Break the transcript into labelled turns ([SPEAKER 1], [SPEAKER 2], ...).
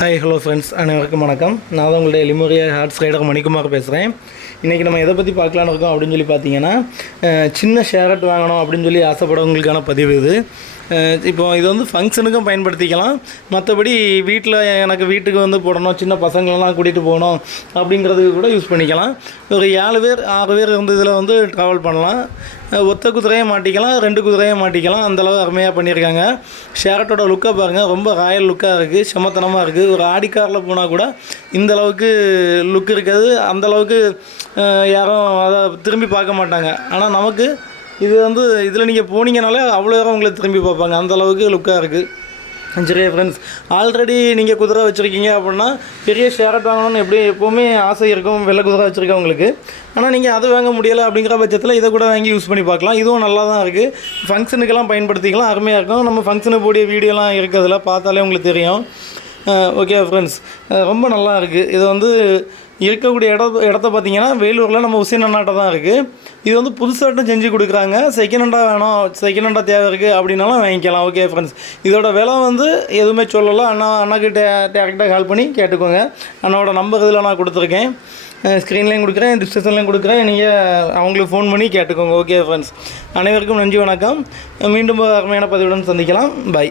[SPEAKER 1] Hi hello friends அனைவருக்கும் வணக்கம். நான் தான் உங்களுடைய லிமோரியா ஹார்ட்ஸ் ரைடர் மணிக்குமார் பேசுகிறேன் இன்றைக்கி நம்ம எதை பற்றி பார்க்கலான்னு இருக்கோம் அப்படின்னு சொல்லி பார்த்தீங்கன்னா சின்ன ஷேரட் வாங்கணும் அப்படின்னு சொல்லி ஆசைப்படவங்களுக்கான பதிவு இது. இப்போ இது வந்து ஃபங்க்ஷனுக்கும் பயன்படுத்திக்கலாம். மற்றபடி வீட்டில் எனக்கு வீட்டுக்கு வந்து போடணும் சின்ன பசங்களெல்லாம் கூட்டிகிட்டு போகணும் அப்படிங்கிறதுக்கு கூட யூஸ் பண்ணிக்கலாம். ஒரு ஏழு பேர் ஆறு பேர் இருந்ததில் வந்து ட்ராவல் பண்ணலாம். ஒத்த குதிரையை மாட்டிக்கலாம் ரெண்டு குதிரையை மாட்டிக்கலாம். அந்தளவு அருமையாக பண்ணியிருக்காங்க. ஷேரட்டோட லுக்கை பாருங்கள் ரொம்ப ராயல் லுக்காக இருக்குது செமத்தனமாக இருக்குது ஒரு ஆடி காரில் போனால் கூட இந்த அளவுக்கு லுக் இருக்காது. அந்தளவுக்கு யாரும் அதை திரும்பி பார்க்க மாட்டாங்க. ஆனால் நமக்கு இது வந்து இதில் நீங்கள் போனீங்கனாலே அவ்வளோ நேரம் உங்களை திரும்பி பார்ப்பாங்க. அந்த அளவுக்கு லுக்காக இருக்குது சரியா ஃப்ரெண்ட்ஸ் ஆல்ரெடி நீங்கள் குதிரை வச்சுருக்கீங்க அப்படின்னா பெரிய ஷேரட் வாங்கணும்னு எப்படி எப்போவுமே ஆசை இருக்கும் வெள்ளை குதிரை வச்சுருக்கவங்களுக்கு. ஆனால் நீங்கள் அது வாங்க முடியலை அப்படிங்கிற பட்சத்தில் இதை கூட வாங்கி யூஸ் பண்ணி பார்க்கலாம். இதுவும் நல்லா தான் இருக்குது ஃபங்க்ஷனுக்கெல்லாம் பயன்படுத்திக்கலாம் அருமையாக இருக்கும். நம்ம ஃபங்க்ஷனுக்கு போடிய வீடியோலாம் இருக்கிறதுல பார்த்தாலே உங்களுக்கு தெரியும். ஓகே ஃப்ரெண்ட்ஸ் ரொம்ப நல்லா இருக்குது இது வந்து இருக்கக்கூடிய இட இடத்த பார்த்தீங்கன்னா வேலூரில் நம்ம உசேன் அண்ணாட்ட தான் இருக்குது இது வந்து புதுசாட்டும் செஞ்சு கொடுக்குறாங்க. செகண்ட் ஹேண்டாக வேணும். செகண்ட் ஹேண்டாக தேவை இருக்குது அப்படின்னாலும் வாங்கிக்கலாம். ஓகே ஃப்ரெண்ட்ஸ் இதோட விலை வந்து எதுவுமே சொல்லலை. அண்ணா அண்ணாக்கிட்ட டேரெக்டாக கால் பண்ணி கேட்டுக்கோங்க. அண்ணாவோட நம்பர் இதில் நான் கொடுத்துருக்கேன். ஸ்க்ரீன்லேயும் கொடுக்குறேன் டிஸ்கிரிப்ஷன்லேயும் கொடுக்குறேன். நீங்கள் அவங்களுக்கு ஃபோன் பண்ணி கேட்டுக்கோங்க. ஓகே ஃப்ரெண்ட்ஸ் அனைவருக்கும் நன்றி வணக்கம். மீண்டும் அருமையான பதிவுடன் சந்திக்கலாம். பை